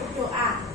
berdoa.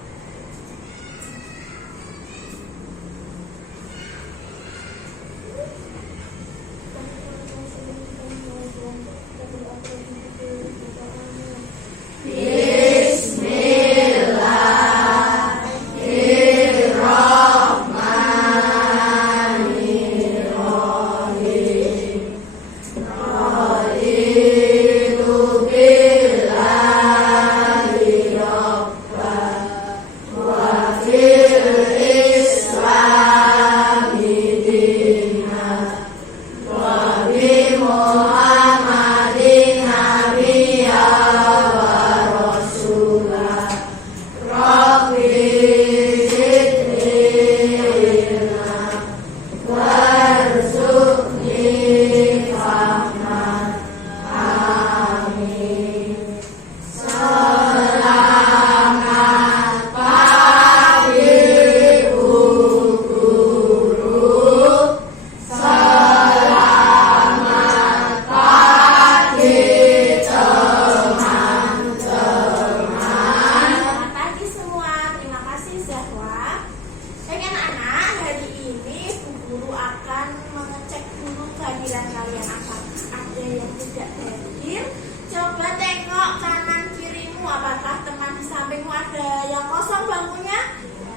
Kalian apa ada yang tidak hadir? Coba tengok kanan kirimu, apakah teman di sampingmu ada yang kosong bangkunya?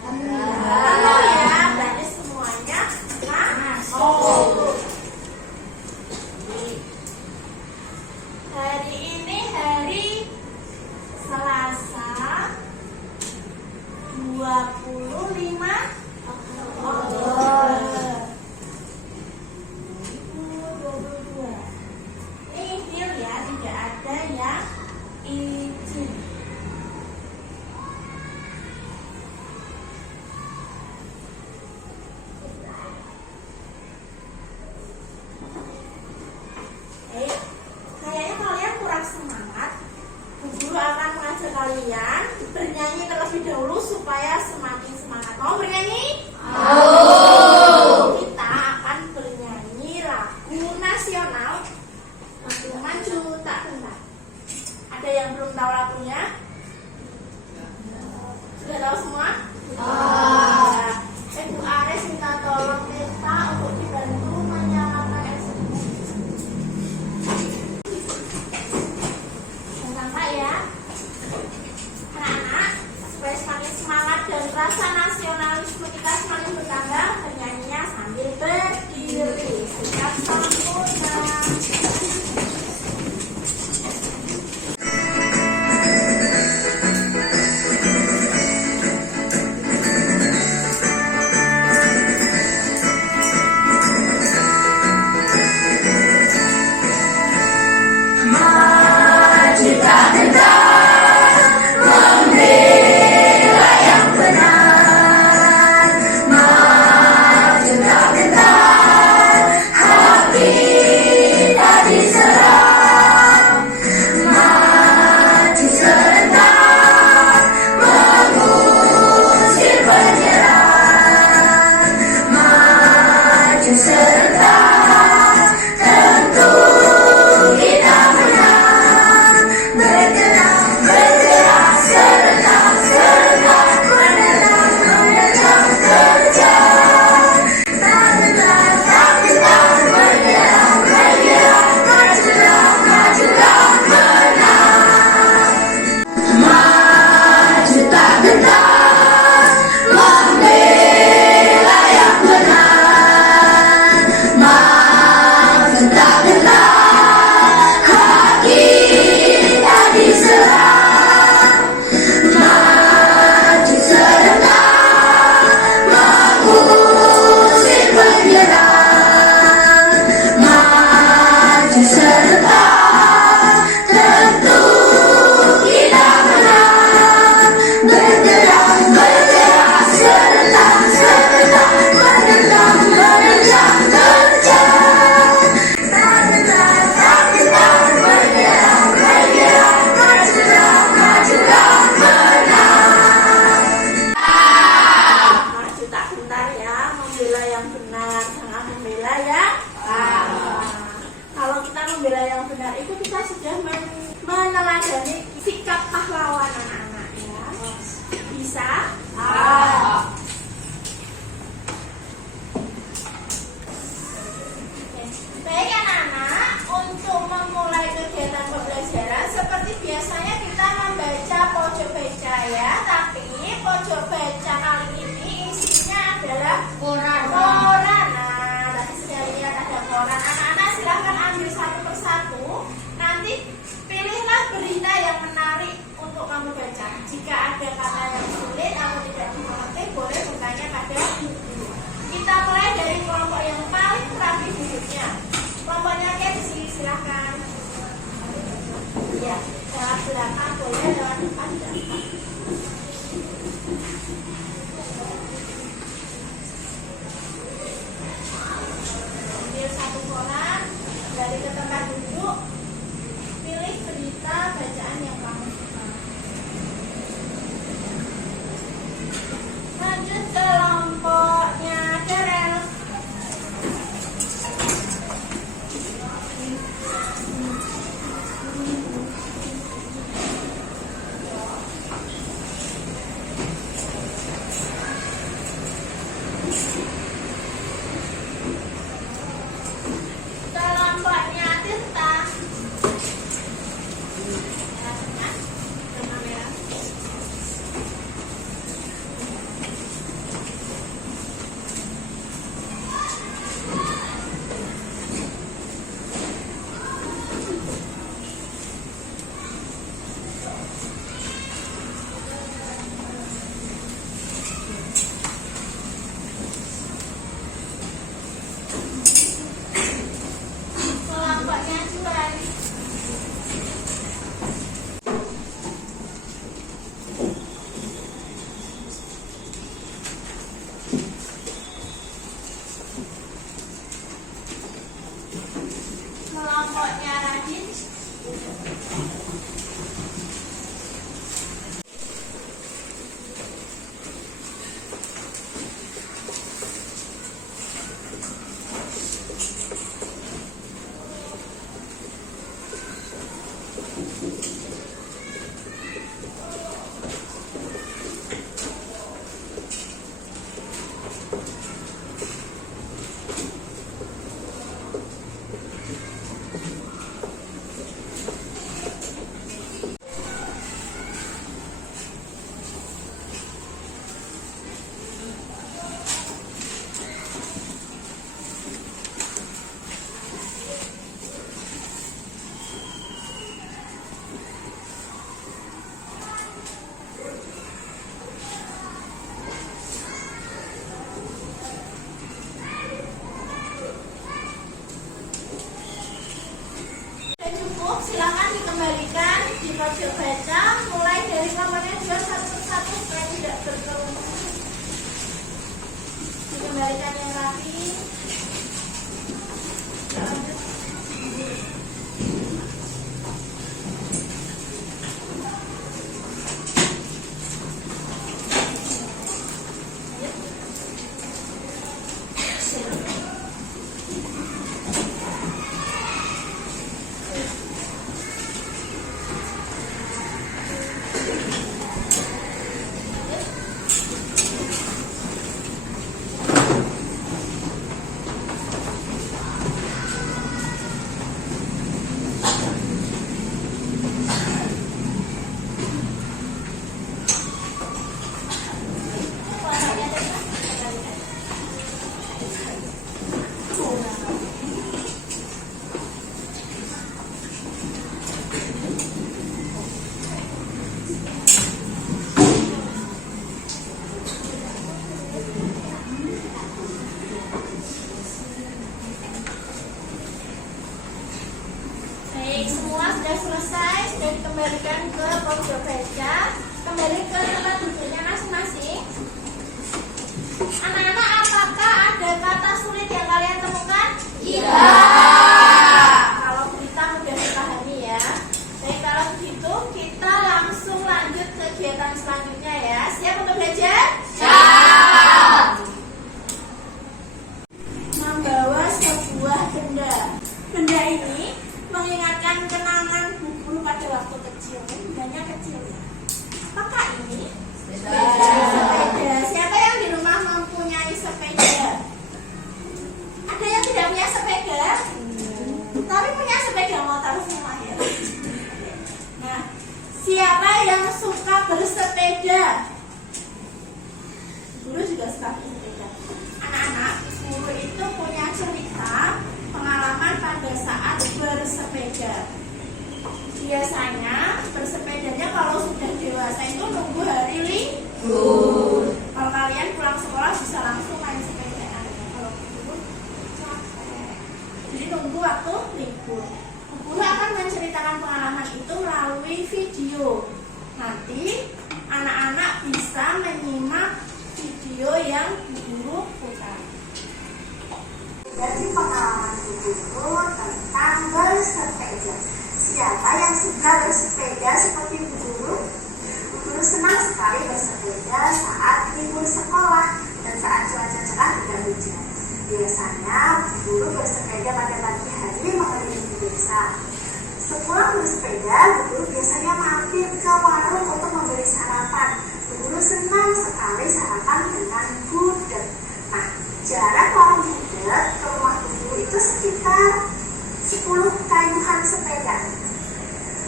Penuh ya, berarti semuanya masuk. Hari ini hari Selasa 25 Oktober. Tidak ada yang izin. Kayaknya kalian kurang semangat. Bu Guru akan mengajak kalian bernyanyi terlebih dahulu supaya semakin semangat. Mau bernyanyi? Mau. Kita akan bernyanyi lagu nasional. Maju tak kenal. Ada yang belum tahu lagunya? Sudah tahu semua? Bu Ares minta tolong kita untuk dibantu menyalakan SMS. Sampai ya, anak-anak, supaya semakin semangat dan rasa nasionalisme kita semakin bertambah, bernyanyinya sambil berdiri. Siap sempurna. Bendera yang benar. Bisa? Baik anak-anak, untuk memulai kegiatan pembelajaran seperti biasanya kita membaca pojok baca ya. Tapi pojok baca kali ini isinya adalah koran. Nah, tadi sudah lihat ada koran. Anak-anak silahkan ambil satu persatu. Nanti pilihlah berita yang menarik untuk kamu baca. Jika ada kata yang sulit atau tidak dimengerti, boleh bertanya pada guru. Kita mulai dari kelompok yang paling terakhir duduknya. Kelompoknya di sini silahkan. Ya, lewat belakang boleh, lewat depan tidak. Ambil satu koran dari ke tempat duduk. Pilih berita bacaan yang kamu suka. Lanjut ke kelompoknya Darel. Kelompoknya Tirta. Kelompoknya Juan. Kelompoknya Radit. Cukup, silakan dikembalikan di pojok baca mulai dari kelompoknya Juan satu persatu supaya tidak berkerumun. Dikembalikan yang rapi. sudah selesai, sudah dikembalikan ke pojok baca, kembali ke tempat duduknya masing-masing. Anak-anak, apakah ada kata sulit yang kalian temukan? Tidak. Kalau kita mudah dipahami ya. Baik, kalau begitu kita langsung lanjut kegiatan selanjutnya ya. Siap untuk belajar? Siap. Membawa sebuah benda. Benda ini mengingatkan kenangan guru pada waktu kecil. Bendanya kecil ya. siapa yang suka bersepeda seperti Bu Guru? Bu Guru senang sekali bersepeda saat libur sekolah dan saat cuaca cerah tidak hujan. Biasanya Bu Guru bersepeda pada pagi hari mengelilingi desa. Sepulang bersepeda, Bu Guru biasanya mampir ke warung untuk membeli sarapan. Bu Guru senang sekali sarapan dengan gudeg. Nah, jarak warung gudeg ke rumah Bu Guru itu sekitar 10 kayuhan sepeda.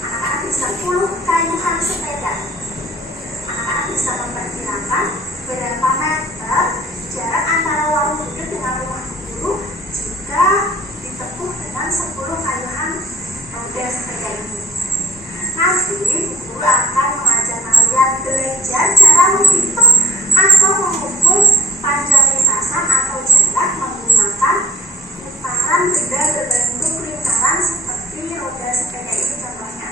Anak-anak bisa 10 kayuhan sepeda. Anak-anak bisa memperkirakan berapa meter jarak antara warung gudeg dengan rumah Bu Guru jika ditempuh dengan 10 kayuhan roda sepeda ini. Nanti Bu Guru akan mengajak kalian belajar cara menghitung atau mengukur panjang lintasan atau jarak menggunakan putaran benda berbentuk lingkaran seperti roda sepeda ini contohnya.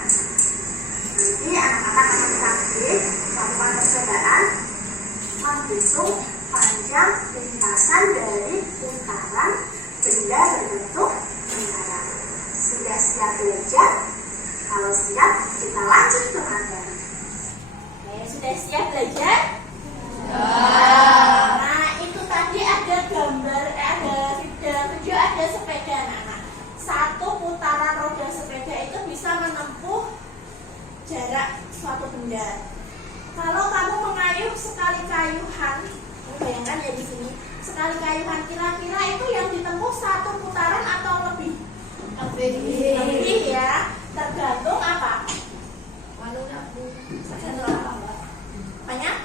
Nanti anak-anak akan praktik melakukan percobaan menghitung panjang lintasan dari putaran benda berbentuk lingkaran. Sudah siap belajar? Kalau siap, kita lanjut ke materi. Oke, sudah siap belajar? Nah, itu tadi ada gambar, ada video, ada sepeda anak-anak. Satu putaran roda sepeda itu bisa menempuh jarak suatu benda. Kalau kamu mengayuh sekali kayuhan, bayangkan ya di sini, sekali kayuhan kira-kira itu yang ditempuh satu putaran atau lebih? Lebih ya, tergantung apa? Tergantung apa, Mbak? Banyak?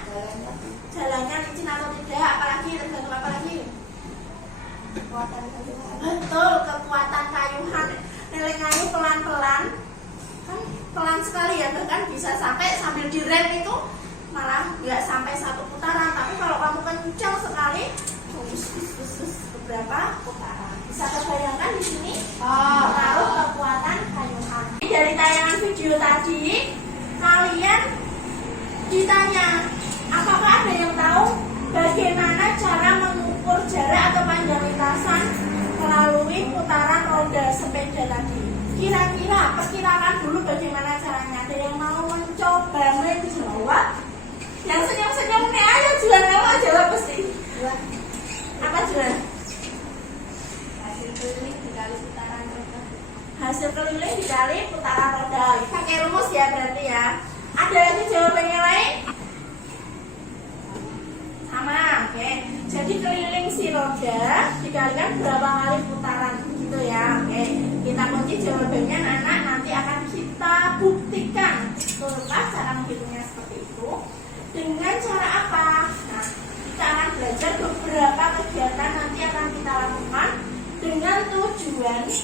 Jalannya licin atau tidak, apalagi tergantung apa lagi? Betul, kekuatan kayuhan. Lele kayu pelan-pelan, kan pelan sekali ya, bahkan bisa sampai sambil direm itu malah nggak sampai satu putaran. Tapi kalau kamu kencang sekali, beberapa putaran. Bisa terbayangkan di sini? Taruh kekuatan kayuhan. Dari tayangan video tadi, kalian ditanya, apakah ada yang tahu bagaimana cara mengukur jarak atau panjang lintasan melalui putaran roda sepeda tadi? Kira-kira perkirakan dulu bagaimana caranya. Ada yang mau mencoba menjawab? Yang senyum-senyum nih, ayo jual, mau jawab pasti. Apa jual? Hasil keliling dikali putaran roda. Hasil keliling dikali putaran roda. Pakai rumus ya berarti ya. Ada lagi jawabannya lain? Sama, oke. Jadi keliling si roda dikalikan berapa kali putaran gitu ya, oke. Kita kunci jawabannya anak, nanti akan kita buktikan lepas cara menghitungnya seperti itu. Dengan cara apa? Nah, kita akan belajar beberapa kegiatan nanti akan kita lakukan dengan tujuannya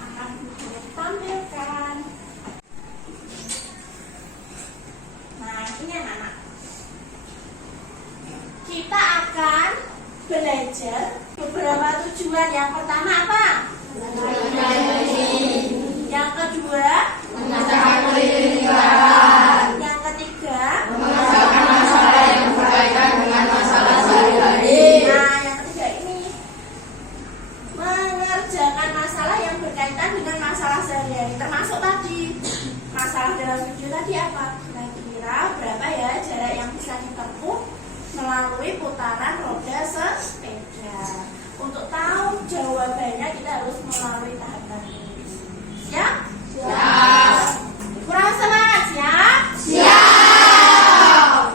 akan kita tampilkan. Nah, ini anak-anak. Kita akan belajar beberapa tujuan. Yang pertama apa? Yang kedua, yang ketiga, Memecahkan masalah yang berkaitan dengan masalah sehari-hari. nah yang ketiga ini mengerjakan masalah yang berkaitan dengan masalah sehari-hari. Termasuk tadi masalah dalam video tadi apa? Kira-kira berapa ya jarak yang bisa ditempuh melalui putaran roda sepeda. Untuk tahu jawabannya kita harus melalui tahapan ini. Siap? Siap. Kurang semangat, siap? Siap.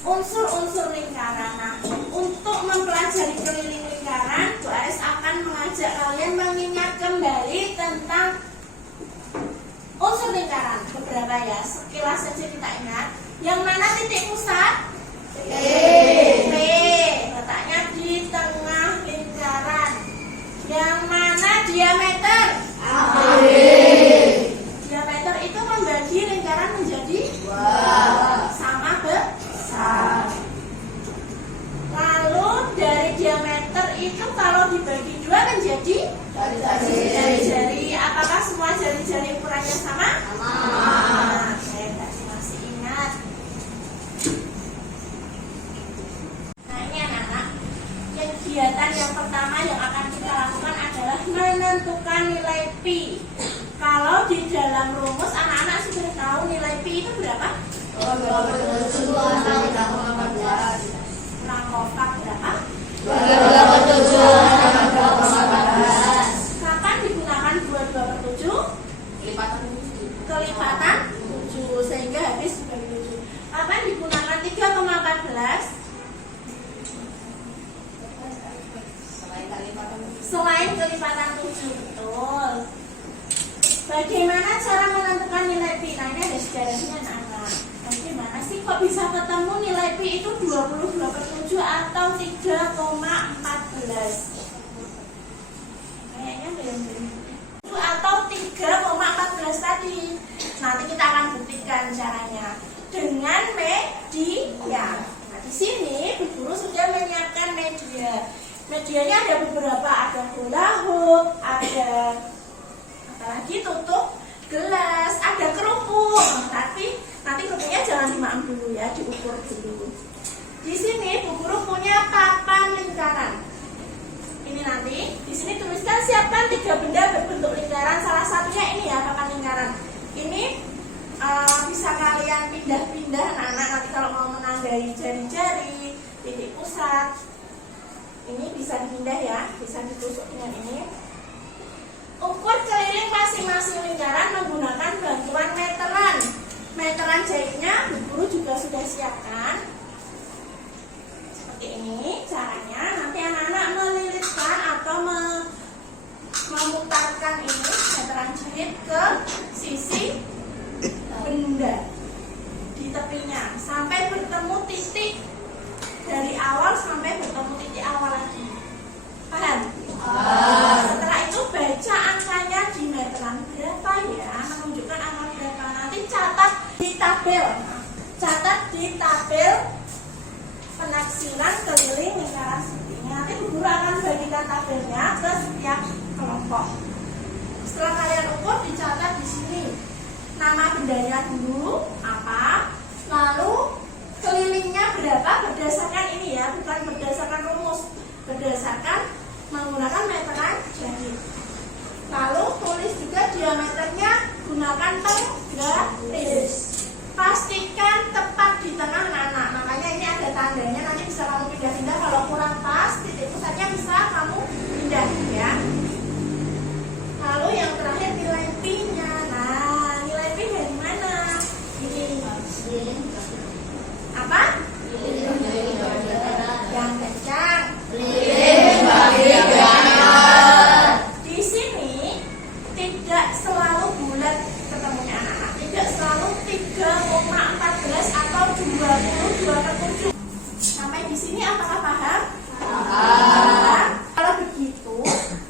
Unsur-unsur lingkaran. Nah, untuk mempelajari keliling lingkaran, Bu Aris akan mengajak kalian mengingat kembali tentang unsur lingkaran. Beberapa ya, sekilas saja kita ingat. Yang mana titik pusat? P. Letaknya di tengah lingkaran. Yang mana diameter? Diameter itu membagi lingkaran menjadi sama besar. Lalu dari diameter itu kalau dibagi dua menjadi jari-jari. Apakah semua jari-jari ukurannya sama? Nah, saya masih ingat. 27 atau 3,14. Kurang kompak berapa? 2/7 atau 3,14. Kapan digunakan 22/7? Kelipatan 7 sehingga habis dibagi 7. Kapan digunakan 3,14? Selain kelipatan 7, betul. Bagaimana cara menentukan nilai pi? Nah, ini ada sejarahnya anak-anak. Bagaimana sih kok bisa ketemu nilai pi itu 22/7 atau 3,14? Kayaknya belum atau 3,14 tadi. Nanti kita akan buktikan caranya dengan media. Nah, di sini Bu Guru sudah menyiapkan media. Medianya ada beberapa, ada hula hoop, ada apalagi tutup gelas, ada kerupuk. Tapi nanti kerupuknya jangan dimakan dulu ya, diukur dulu. Di sini Bu Guru punya papan lingkaran. Ini nanti di sini tuliskan siapkan 3 benda berbentuk lingkaran. Salah satunya ini ya, papan lingkaran. Ini bisa kalian pindah-pindah anak-anak nanti kalau mau menandai jari-jari, titik pusat. Ini bisa dipindah ya, bisa ditusuk dengan ini. Ukur keliling masing-masing lingkaran menggunakan bantuan meteran. Meteran jahitnya Bu Guru juga sudah siapkan. Seperti ini caranya. Nanti anak-anak melilitkan atau memutarkan ini meteran jahit ke sisi benda di tepinya sampai bertemu titik. Dari awal sampai bertemu titik awal lagi. Paham? Setelah itu baca angkanya di meteran berapa ya, menunjukkan angka berapa. Nanti catat di tabel. Catat di tabel penaksiran keliling lingkaran seperti ini. Nanti Bu Guru akan bagikan tabelnya ke setiap kelompok. Setelah kalian ukur, dicatat di sini nama bendanya dulu apa, lalu kelilingnya berapa berdasarkan ini ya, bukan berdasarkan rumus, berdasarkan menggunakan meteran jahit. Lalu tulis juga diameternya, gunakan penggaris. Pastikan tepat di tengah anak-anak. Makanya ini ada tandanya, nanti bisa kamu pindah-pindah. Kalau kurang pas, titik pusatnya bisa kamu pindah ya. Lalu yang terakhir nilai pi-nya. Nah, nilai pi dari mana? Ini. Apa? Yang kencang. Di sini tidak selalu bulat ketemunya anak-anak. Tidak selalu 3,14 atau 22/7. Sampai di sini apakah paham? Paham. Kalau begitu,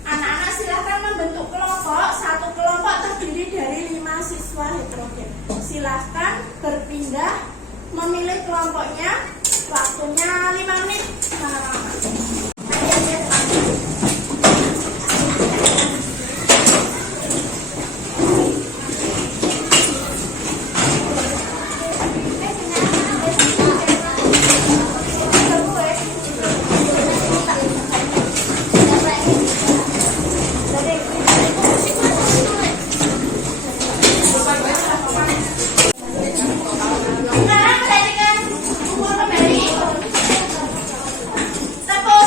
anak-anak silakan membentuk kelompok. Satu kelompok terdiri dari 5 siswa heterogen. Silahkan berpindah memilih kelompoknya. Waktunya 5 menit. Sekarang perhatikan umur kembali. Tepuk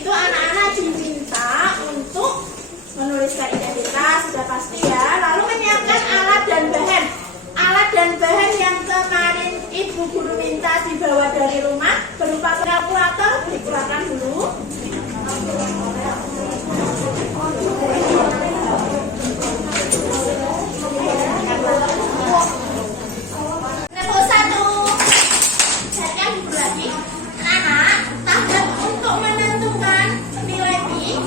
situ anak-anak diminta untuk menuliskan identitas, sudah pasti ya. Lalu menyiapkan alat dan bahan. Alat dan bahan yang kemarin ibu guru minta dibawa dari rumah berupa kalkulator, dikeluarkan dulu. Level 1. Saya ibu lagi. Anak-anak, tahap untuk menentukan nilai pi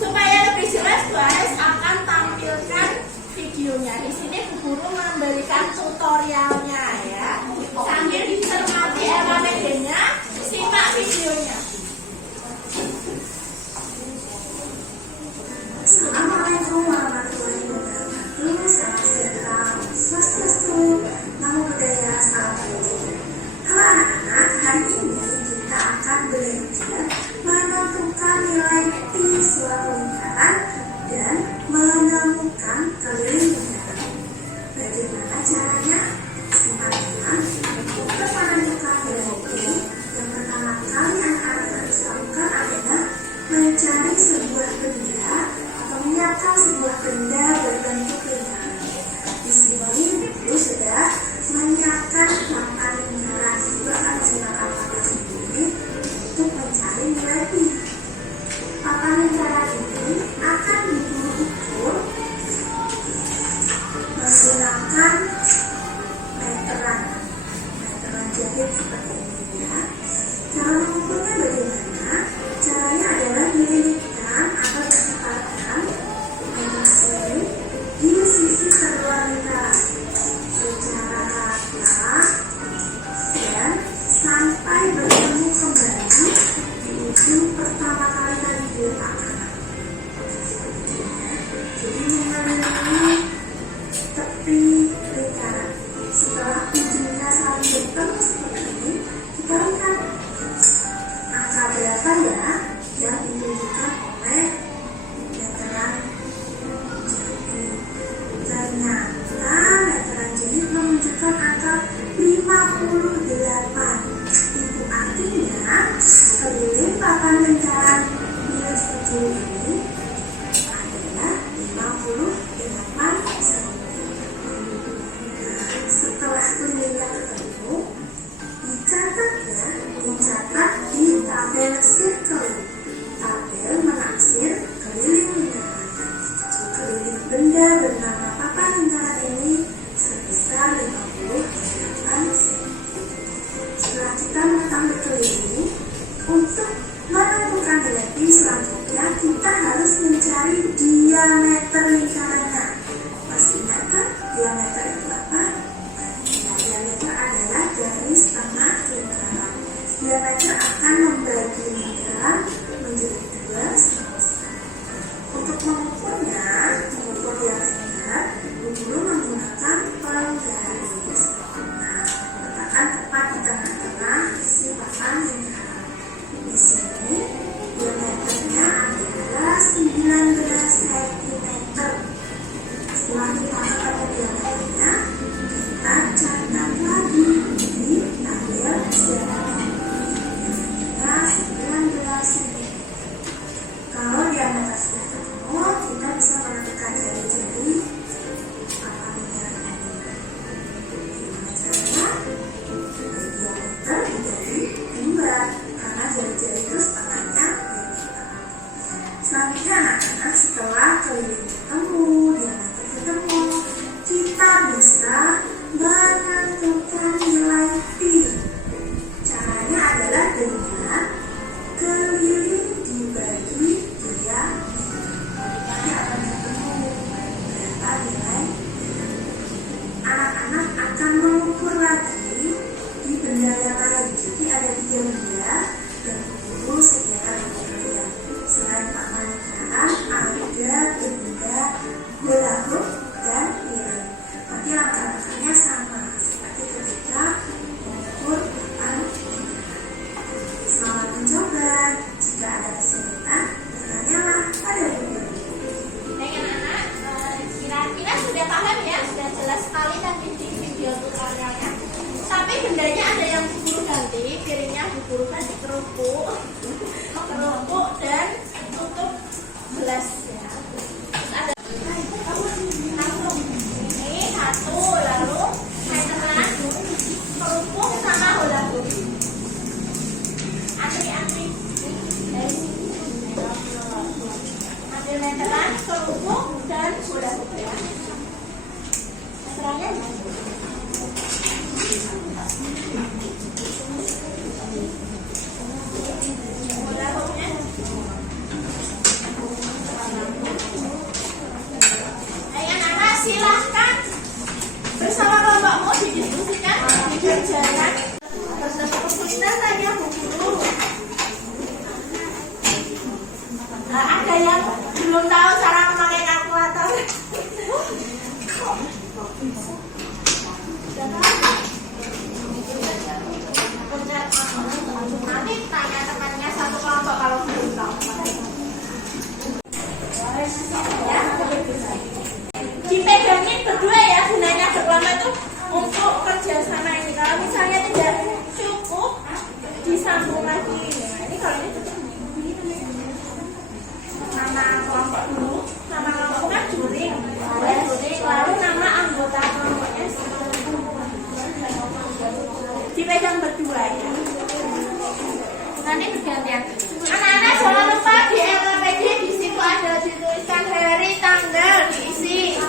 supaya lebih jelas Bu Aris akan tampilkan videonya. Di sini Bu Guru memberikan tutorialnya ya. Sambil dicermati elemennya, simak videonya. Assalamualaikum warahmatullahi wabarakatuh. Salam sejahtera, swastiastu, namo buddhaya, salam kebajikan. Halo anak-anak, hari ini kita akan belajar menentukan nilai pi suatu lingkaran dan menemukan keliling lingkaran. Bagaimana caranya? Simpelnya, untuk menentukan nilai pi, yang pertama kali anak-anak harus lakukan adalah mencari sebuah benda atau menyiapkan sebuah benda berbentuk lingkaran. Di sini Ibu sudah menyiapkan papan lingkaran. Ibu akan menggunakan papan ini untuk mencari nilai pi. Papan lingkaran ini akan diukur menggunakan meteran jahit seperti ini ya. Cara mengukurnya bagaimana? Caranya adalah dililitkan atau ditempatkan meter sini di sisi terluar lingkaran secara rata dan sampai bertemu kembali di ujung pertama kali tadi diletakkan. Jadi mengelilingi tepi lingkaran. Setelah ujungnya saling bertemu seperti ini, kita lihat angka berapa ya yang ditunjukkan oleh meteran jahit. Ternyata meteran jahit menunjukkan angka 58. Itu artinya keliling papan lingkaran milik kecil ini adalah 58 cm. Setelah kelilingnya ketemu, dicatat di tabel circle. Tabel menaksir keliling lingkaran. Keliling benda bernama papan lingkaran ini sebesar 58 cm. Setelah kita mengetahui keliling, untuk menentukan nilai pi selanjutnya kita harus mencari diameter lingkarannya. Masih ingat kan diameter itu apa? Diameter adalah garis tengah lingkaran. Diameter akan membagi lingkaran menjadi dua sebesar. Untuk mengukur diameter, Guru menggunakan penggaris. Nah, letakkan tepat di tengah-tengah isi papan lingkaran. Di sini diameternya adalah 19 cm. Setelah kita ketemu diameternya, kita catat lagi di tabel diameter. Nah, 19 cm. Kalau diameter sudah ketemu, kita bisa menentukan jari-jari papan lingkaran ini. Gimana caranya? Diameter menjadi 2 karena jari-jari itu setengahnya diameter. Selanjutnya anak-anak, setelah keliling ketemu, diameter ketemu, kita bisa menentukan nilai pi. Caranya adalah dengan keliling dibagi diameter. Nanti akan ketemu berapa nilai. Anak-anak akan mengukur lagi di benda yang lain. Jadi ada 3 benda yang Guru sediakan untuk kalian. Selain papan lingkaran, ada benda belahuk dan piring. Nanti langkah-langkahnya sama seperti ketika mengukur papan lingkaran. Selamat mencoba. Jika ada kesulitan, bertanyalah pada guru. Baik anak-anak, kira-kira sudah paham ya? Sudah jelas sekali nanti di video tutorialnya. Tapi bendanya ada yang Bu Guru ganti, piringnya Bu Guru ganti kerupuk dan Nanti tanya temannya satu kelompok kalau belum tahu. Ya. Dipegangin berdua ya, gunanya bersama itu untuk kerjasama ini. Kalau misalnya tidak cukup, disambung lagi. Nah, ini kalau ini tutup nih. Nama kelompok dulu, nama kelompoknya juring. Lalu nama anggota kelompoknya dipegang berdua ya. Nanti bergantian. Anak-anak jangan lupa di LPD di situ ada dituliskan hari, tanggal, diisi.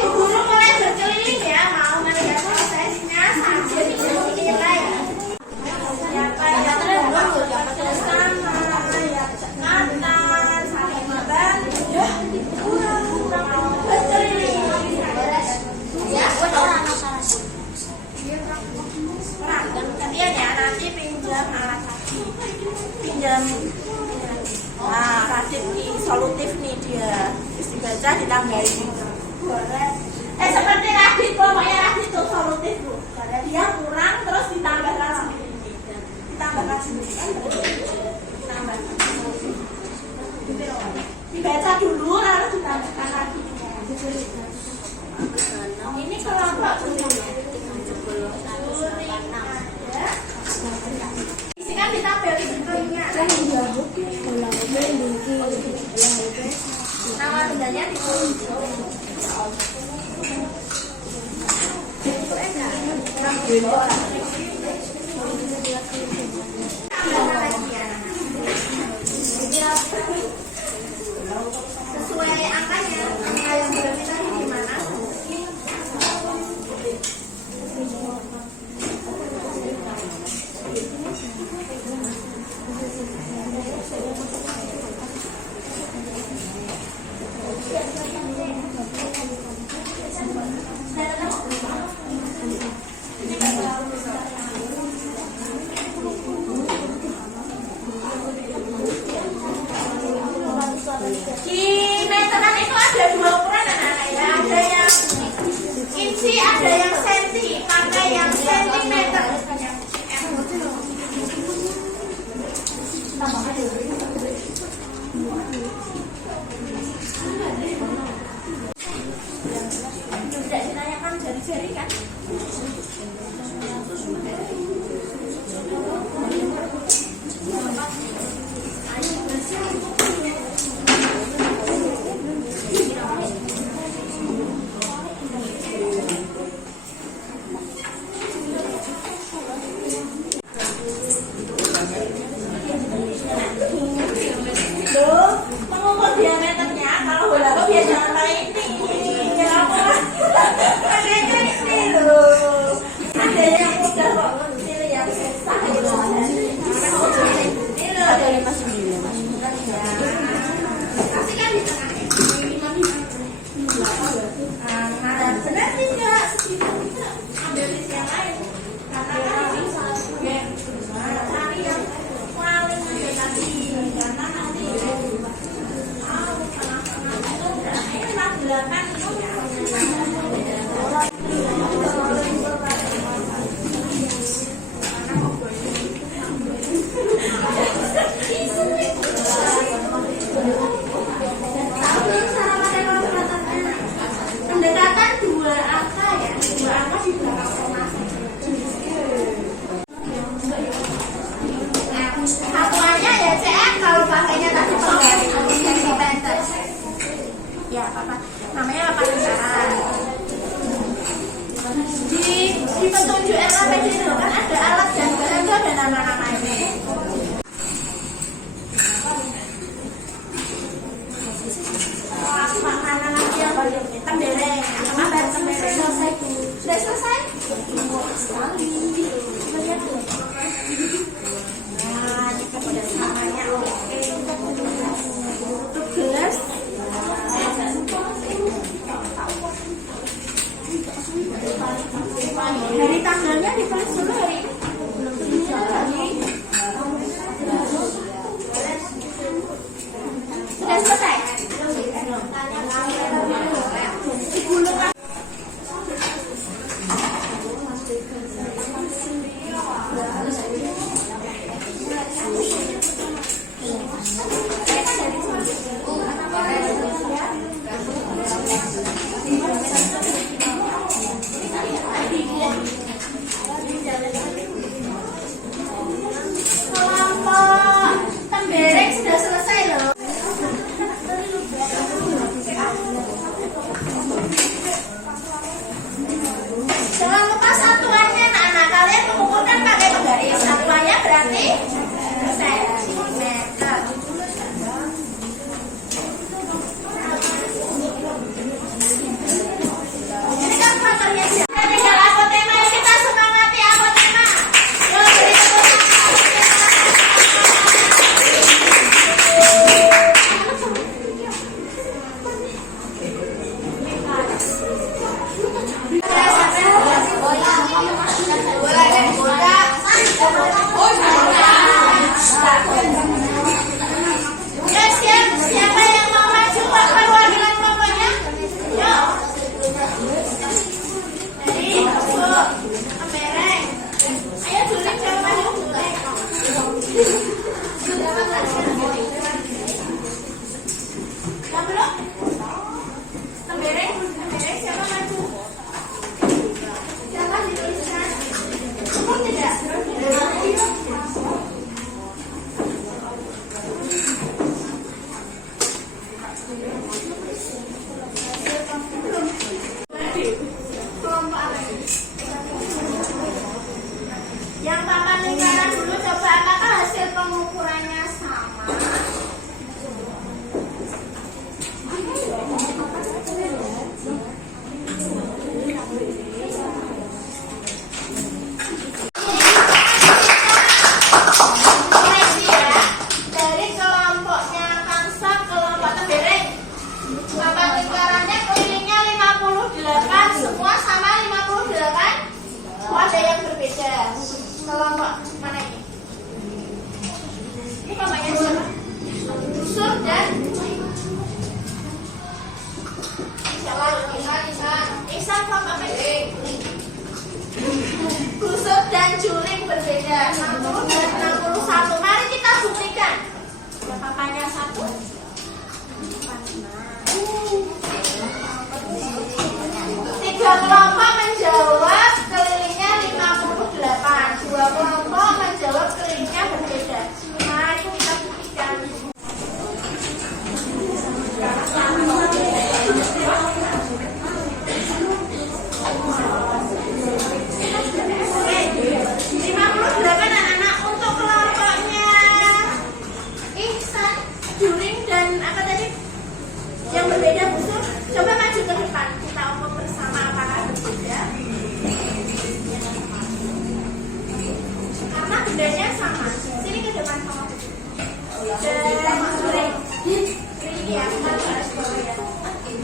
Bu guru mulai berkeliling ya, mau melihat prosesnya sambil nilai. Siapa yang bersama, yang cekatan, saling membantu, berkeliling. Ya, gantian ya, nanti pinjam alat kaki, pinjam Radit nih, solutif nih dia, terus dibaca ditambahin. Boleh. Seperti Radit, pokoknya Radit tuh solutif tuh. Karena dia kurang terus ditambahkan sendiri. Ditambahkan sendiri. Ditambah. Dibaca dulu lalu ditambahkan lagi. Ini kelompok isi kan ditambah bentuknya. Nama bendanya ditulis. Sesuai angkanya, angka yang berbeda di mana? Di meteran itu ada dua ukuran anak-anak ya. Ada yang inci, ada yang senti. Pakai yang sentimeter. Tidak ditanyakan jari-jari kan? Mengukur diameternya, kalau bola ya jangan pakai ini. Pakai ini loh. Ada yang mudah kok, ini yang susah gitu. Ini loh dari Mas Bili. Kasih kan di tengahnya. Nah, benar tidak segitu kita ambil di yang lain. Katakan bisa. Cari yang paling tadi. Karena nanti delapan pendekatan dua angka ya, dua angka di belakang formasi. Satuannya ya CM, kalau pakainya tadi sentimeter. Ya apa namanya apa sasaran. Di petunjuk LPD itu kan ada alat dan barang itu ada nama-namanya. Makanan nanti yang tembereng, apa baru tembereng selesai? Sudah selesai? Nah, jika pada samanya oke. Tutup gelas. Dari tanggalnya ditulis dulu hari ini. Sudah selesai. Siapa belum? Tembereng siapa maju? Siapa dituliskan? Cukup tidak? Kelompok apa ini? Yang papan lingkaran dulu, coba apakah hasil pengukurannya sama? Koreksi ya, dari kelompoknya Kansa, kelompok Tembereng, papan lingkarannya kelilingnya 58, semua sama 58. Oh, ada yang berbeda. Kelompok mana ini? Ini kelompoknya siapa? Busur dan Ihsan kelompok apa ini? Busur dan Juring berbeda. 60 dan 61. Mari kita buktikan. Papannya satu. Tiga kelompok menjawab kelilingnya 58. Dua kelompok menjawab kelilingnya berbeda. Nah, itu kita buktikan. Oke, 58 anak-anak untuk kelompoknya Ihsan, Juring dan apa tadi? Yang berbeda busur. Coba maju ke depan. Kita ukur bersama apakah berbeda. Karena bedanya sama. Sini ke depan sama. Dan Juring. Ini ya, kita harus bawa ya.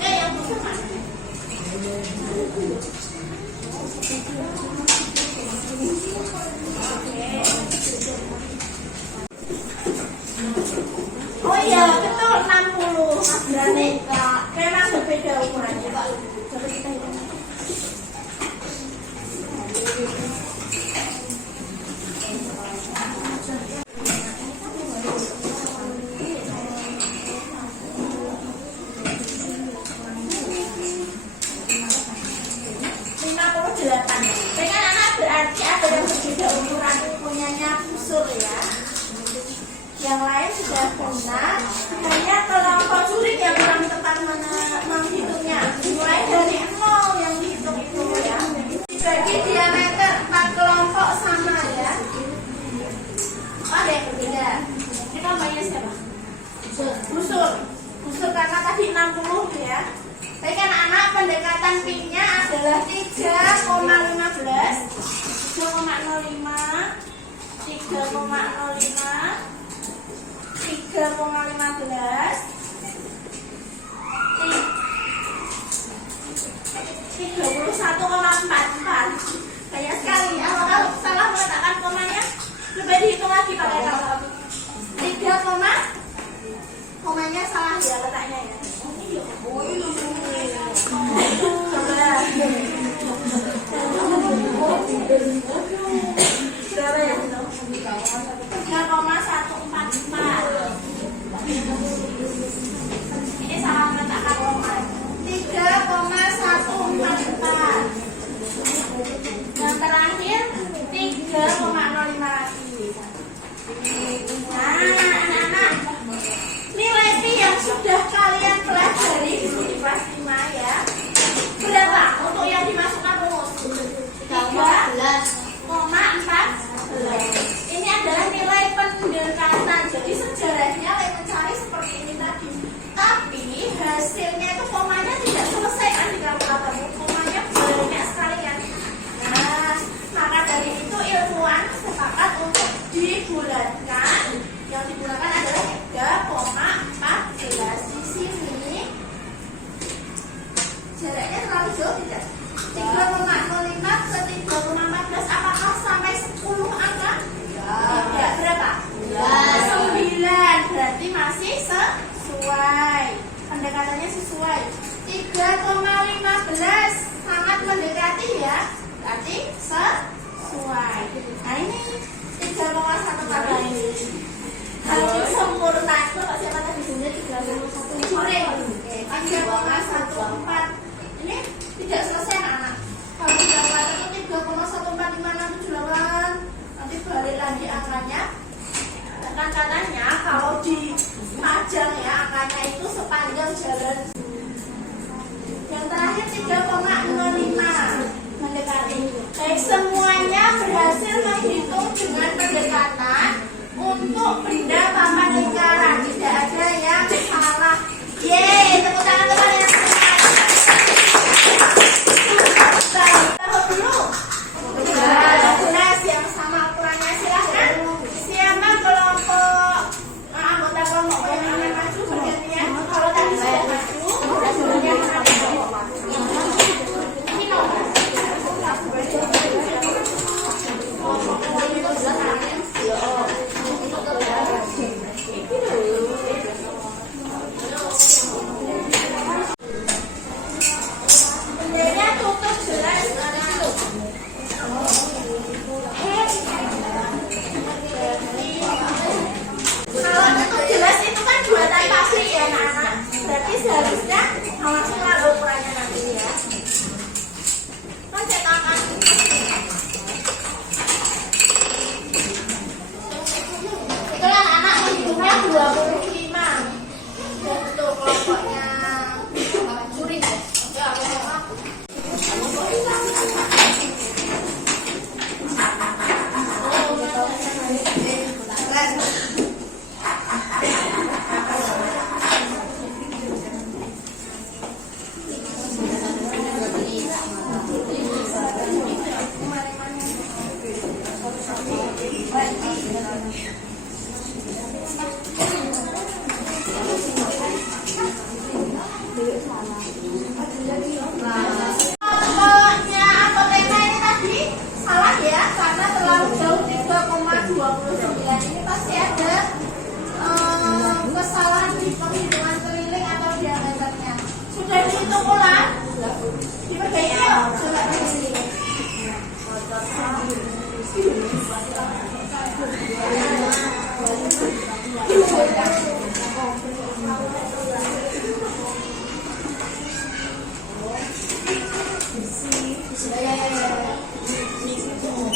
Yang busur mana? Oh iya, betul 60. Mas Berani. Memang berbeda ukurannya. Coba kita hitung. Dengan anak berarti ada yang berbeda ukuran punyanya busur ya. Yang lain sudah benar. Hanya kelompok Juring yang kurang tepat menghitungnya. Mulai dari 0 yang dihitung itu ya. Dibagi diameter 4 kelompok sama ya. Oh, ada yang berbeda. Ini kelompoknya siapa? Busur. Busur karena tadi 60 ya. Baik anak-anak, pendekatan pi-nya adalah 3,15, 3,05, 3,05, 3,15, 31,44. Banyak sekali ya. Kalau salah meletakkan komanya, lebih dihitung lagi pakai kalkulator. 3, komanya salah ya letaknya ya. Berapa ya itu? 3,144. Ini salah meletakkan koma. 3,144. Yang terakhir 3,05 lagi. Nah, anak-anak, nilai pi yang sudah kalian pelajari di kelas 5 ya. Berapa untuk yang dimasukkan rumus? 13,14. Ini adalah nilai pendekatan. Jadi sejarahnya mencari seperti ini tadi. Tapi hasilnya itu komanya tidak selesai kan di kalkulator. Komanya banyak sekali kan. Nah, maka dari itu ilmuwan sepakat untuk dibulatkan. Yang digunakan adalah 3,14. Di sini jaraknya terlalu jauh tidak? 3,05 ke 3,14. Apakah sampai 10 angka? Tidak. Berapa? 9. Berarti masih sesuai. Pendekatannya sesuai. 3,15 sangat mendekati ya. Berarti sesuai. Nah ini 3,14 ini. Kalau sempurna itu siapa tadi? 3,1 Juring. yaitu sepanjang jalan. Yang terakhir 3,05 mendekati. Baik, semuanya berhasil menghitung dengan pendekatan untuk benda papan lingkaran. Tidak ada yang salah. Yeay, tepuk tangan teman yang semangat. Baik, taruh dulu. Beras yang sama ukurannya, silahkan. Siapa kelompok anggota kelompok yang ingin maju bergantian? Kalau tadi sudah maju, bergantian maju. Ini nomor. Benderanya tutup jelas. Kalau tutup jelas itu kan buatan pabrik ya anak-anak. Berarti seharusnya maksimal ukurannya nanti ya. Kan cetakan. Itulah anak menghitungnya 25. Dan untuk kelompoknya curi. Ya, kelompoknya apoteka ini tadi salah ya, karena terlalu jauh 3,29. Ini pasti ada kesalahan di penghitungan keliling atau diameternya. Sudah dihitung ulang? Diperbaiki yuk. Coba begini.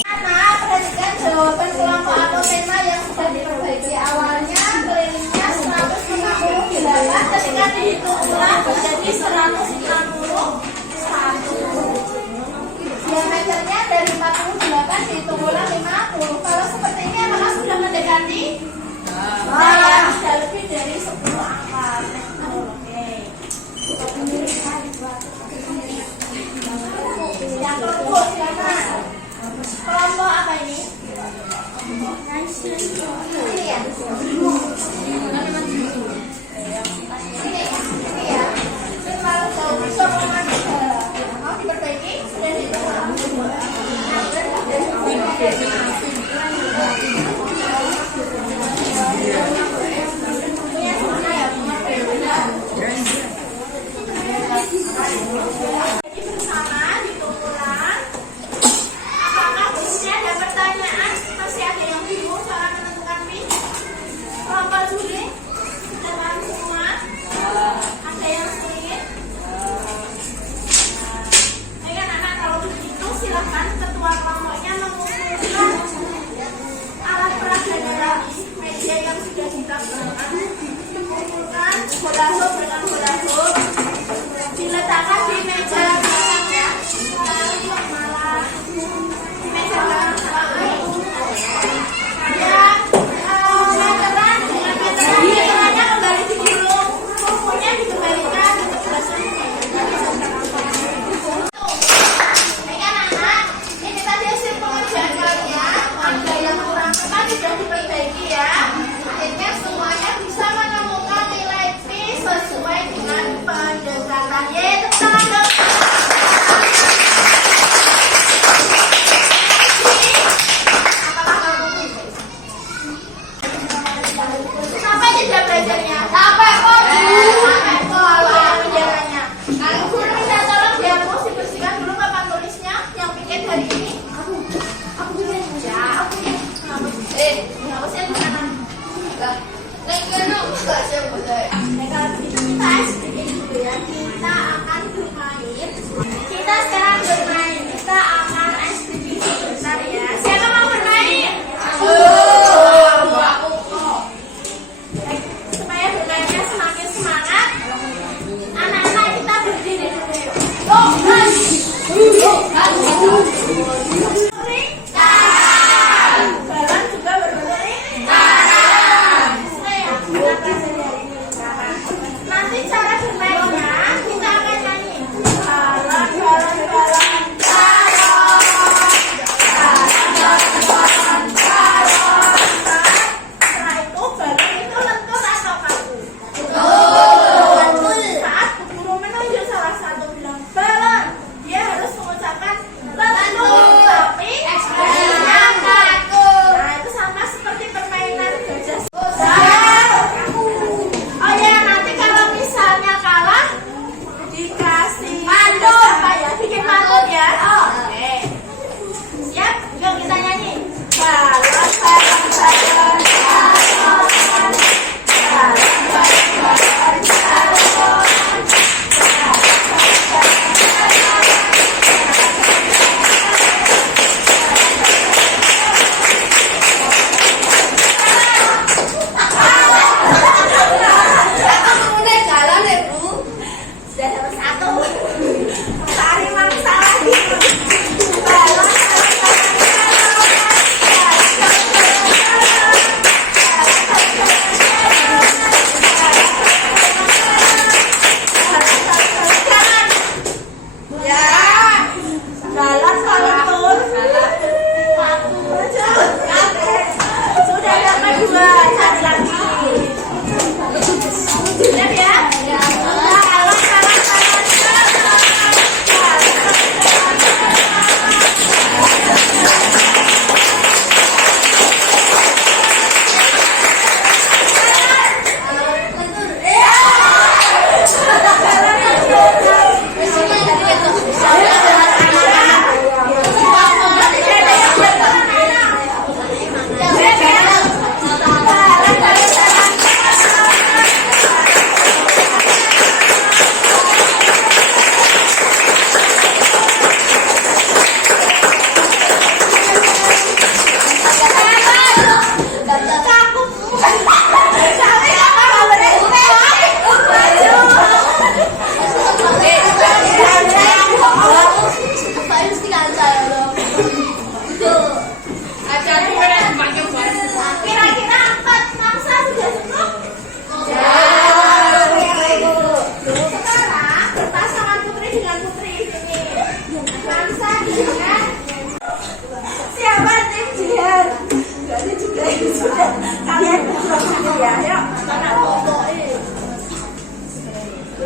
Anak, perhatikan jawaban kelompok atau tema yang sudah diperbaiki. Awalnya kelilingnya 158, ketika dihitung ulang menjadi 161. Diameternya dari 48 dihitung ulang 50. Kalau seperti ini apakah sudah mendekati? Nah, sudah lebih dari 10 angka. Oke. Yang kelompok silakan. Kelompok apa ini? Ini ya. Ini.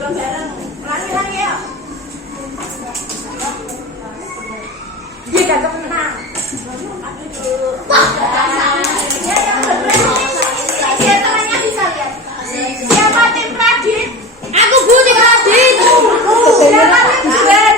bareng-bareng. Ulangi ya. Dia gak menang. Aduh dulu. Ya yang bener. Dia tangannya bisa lihat. Siapa tim Radit? Aku Bu tim Radit. Siapa tim Juan?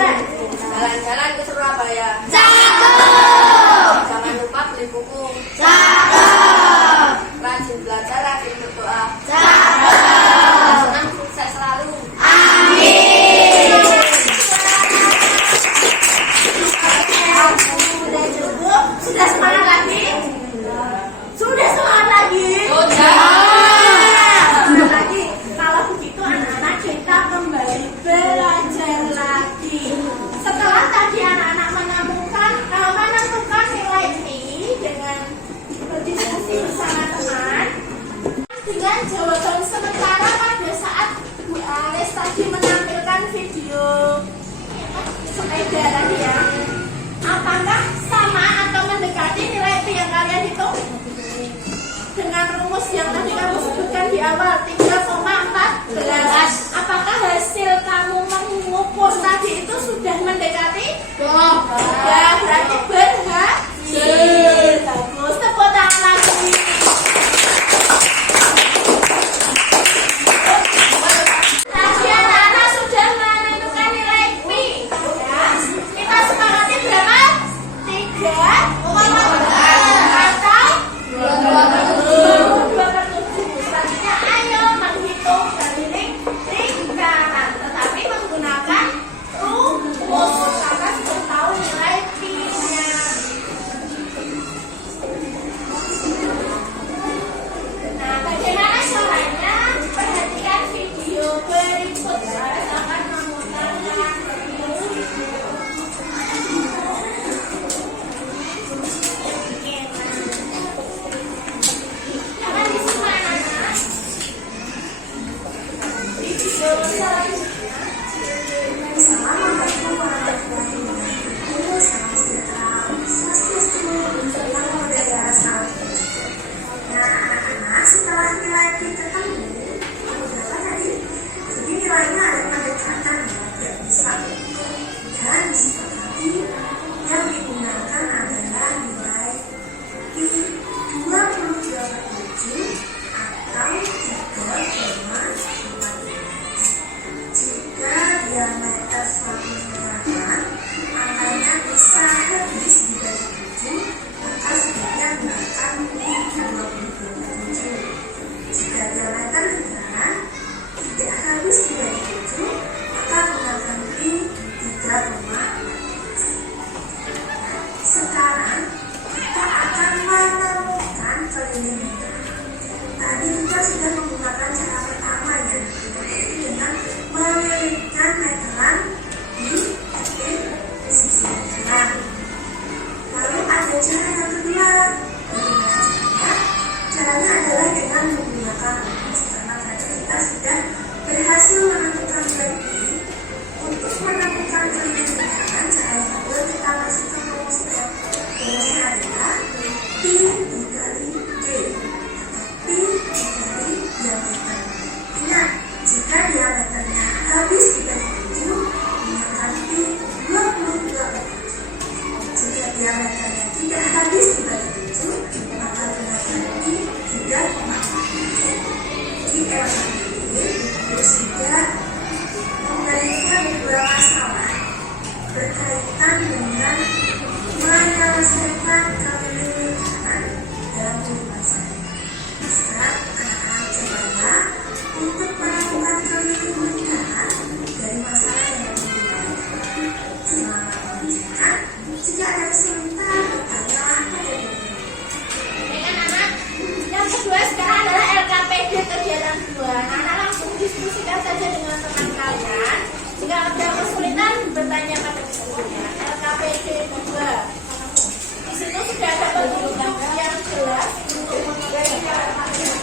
Ya. Jalan-jalan ke Surabaya. Cakep. Jangan lupa beli buku. Cakep. Rajin belajar, rajin berdoa. Cakep. Senang sukses selalu. Amin. Sudah cukup? Sudah semangat lagi? Sudah semangat lagi? Sudah lagi. Kalau begitu anak-anak kita kembali belajar lagi. Setelah tadi anak-anak menentukan nilai ini dengan berdiskusi bersama teman dengan jawaban sementara pada saat Bu Alis tadi menampilkan video sepeda tadi ya. Apakah sama atau mendekati nilai P yang kalian hitung? Dengan rumus yang tadi kamu sebutkan di awal 3,14. Apakah hasil kamu mengukur tadi itu sudah mendekati? Ya, berarti berhasil. Bagus, tepuk tangan lagi. Tadi anak-anak sudah menentukan nilai P. Ya, kita sepakati berapa? 3 atau 2/7. Selanjutnya ayo menghitung dari lingkaran, tetapi menggunakan rumus karena sudah tahu nilai P-nya. Nah, bagaimana caranya? Perhatikan video berikut. Saya akan memutarkan video. Jangan disimpan anak. Video selanjutnya. Selama bertemu orang tua ini, salam sejahtera, swastiastu, namo buddhaya, salam. Nah, anak-anak, setelah nilai kita ketemu, berapa tadi? Jadi nilainya ada pendekatan yang bisa. Dan disepakati yang digunakan adalah nilai P 22/7 atau 3,4. Jika diameter suatu lingkaran, angkanya bisa habis dibagi 7, maka sebaiknya gunakan P 22/7. Jika diameter lingkaran tidak habis dibagi 7, maka gunakan P 3,14. Sekarang kita akan menemukan keliling lingkaran. Tadi kita sudah menggunakan cara pertama ya, yaitu dengan melilitkan meteran di sisi lingkaran. Lalu ada cara yang kedua. Bagaimana caranya? Caranya adalah dengan menggunakan rumus. Karena tadi kita sudah berhasil menentukan nilai P. Untuk menentukan keliling lingkaran, cara yang kedua kita masukkan rumusnya. Rumusnya adalah P dikali D. P dikali diameter. Ingat, jika diameternya habis dibagi 7, gunakan P 22/7. Jika diameternya tidak habis dibagi 7, maka gunakan P 3,14. Jadi L1D itu sudah warnanya pada semuanya. LKPD 2. Di situ sudah ada petunjuk yang jelas untuk mengenai karakter.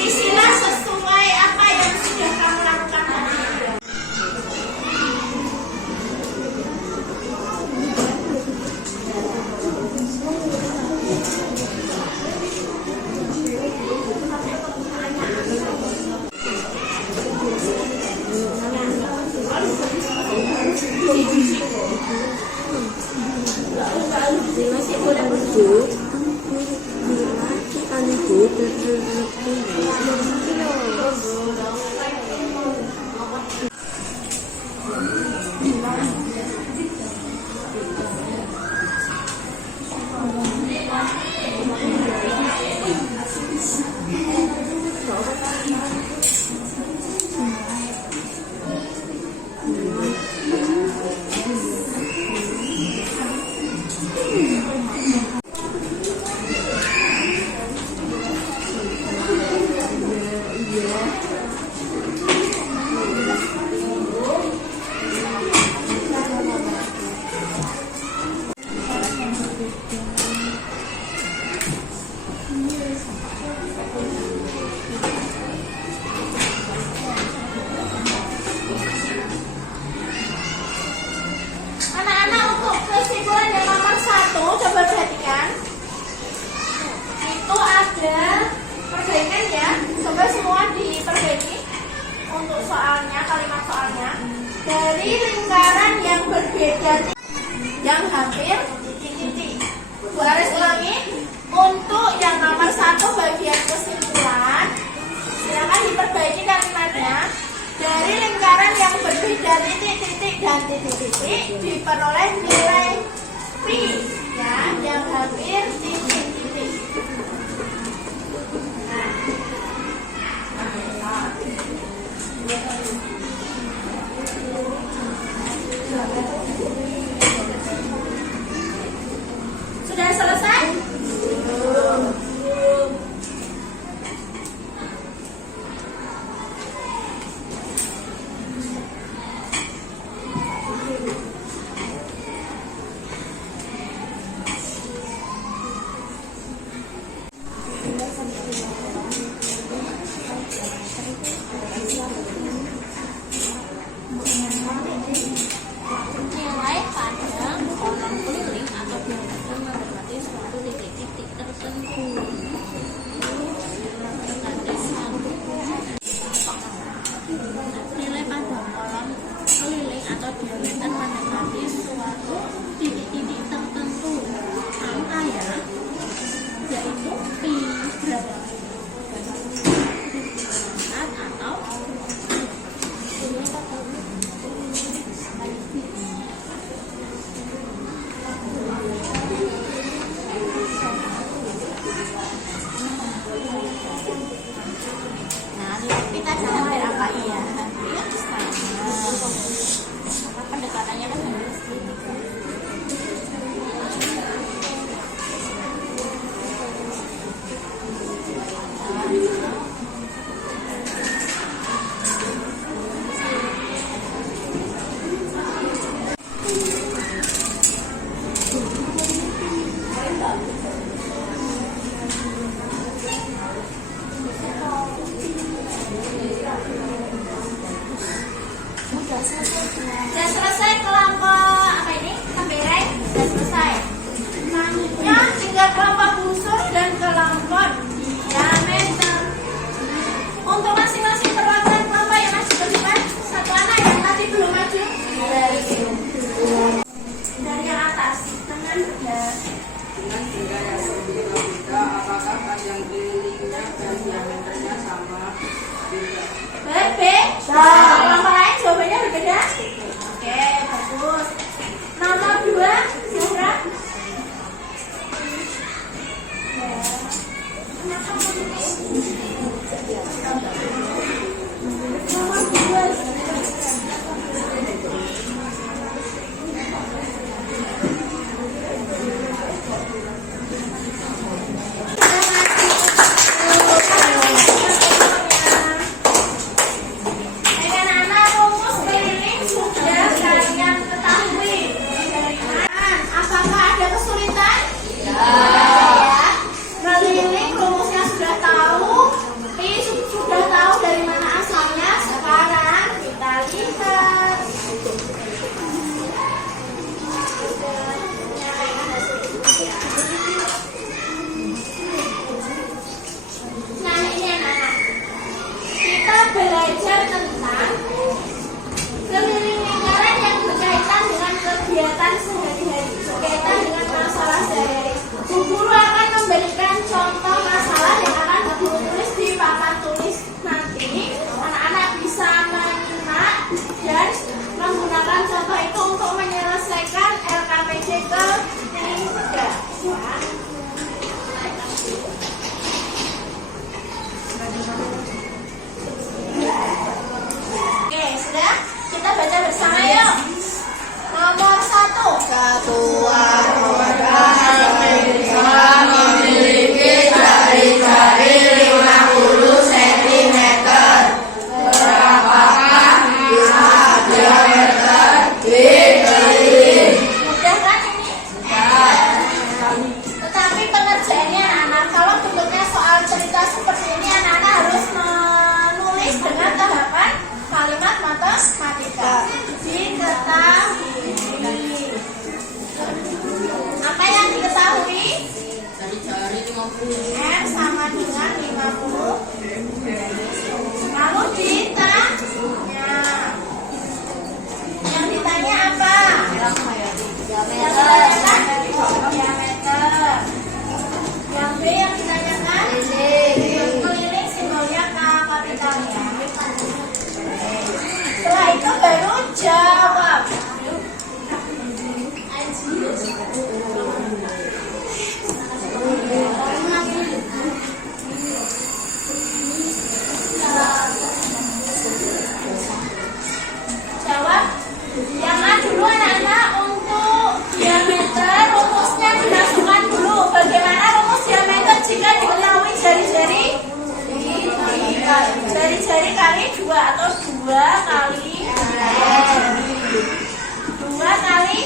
Isilah sesuai apa yang sudah kamu lakukan tadi. Anak-anak, untuk kesimpulan yang nomor 1, coba perhatikan. Itu ada perbaikan ya. Coba semua diperbaiki untuk soalnya, kalimat soalnya. Dari lingkaran yang berbeda yang hampir titik-titik. Garis ulangi. Untuk yang nomor 1 bagian kesimpulan, silakan diperbaiki kalimatnya. Dari lingkaran yang berbeda titik-titik dan titik-titik diperoleh nilai pi ya, yang hampir titik-titik. Sudah selesai? Nilai pada kolom keliling atau diameter mendekati suatu titik-titik tertentu. Nilai pada kolom keliling atau diameter mendekati suatu titik-titik tertentu. Angka ya, yaitu pi berapa? Atau kita cara berapa iya? Sama pendekatannya kan harus Sudah selesai kelompok apa ini? Kebereng sudah selesai. Selanjutnya tinggal kelompok busur dan kelompok diameter. Untuk masing-masing perwakilan kelompok yang masih terlibat, satu anak yang tadi belum maju dari yang atas dengan benda. Dengan benda yang berbeda-beda, apakah panjang kelilingnya dan diameternya sama? Tidak. Berbeda. Kelompok lain jawabannya berbeda. Oke, bagus. Nomor 2, Zahra. Nomor 2, R sama dengan 50. Lalu ditanya. Yang ditanya apa? Yang ditanyakan diameter. Yang B yang ditanyakan keliling, simbolnya K kapital ya. Setelah itu baru jawab. Jawab. Yang A dulu anak-anak, untuk diameter rumusnya dimasukkan dulu. Bagaimana rumus diameter jika diketahui jari-jari? Jari-jari kali 2 atau 2 kali 2 kali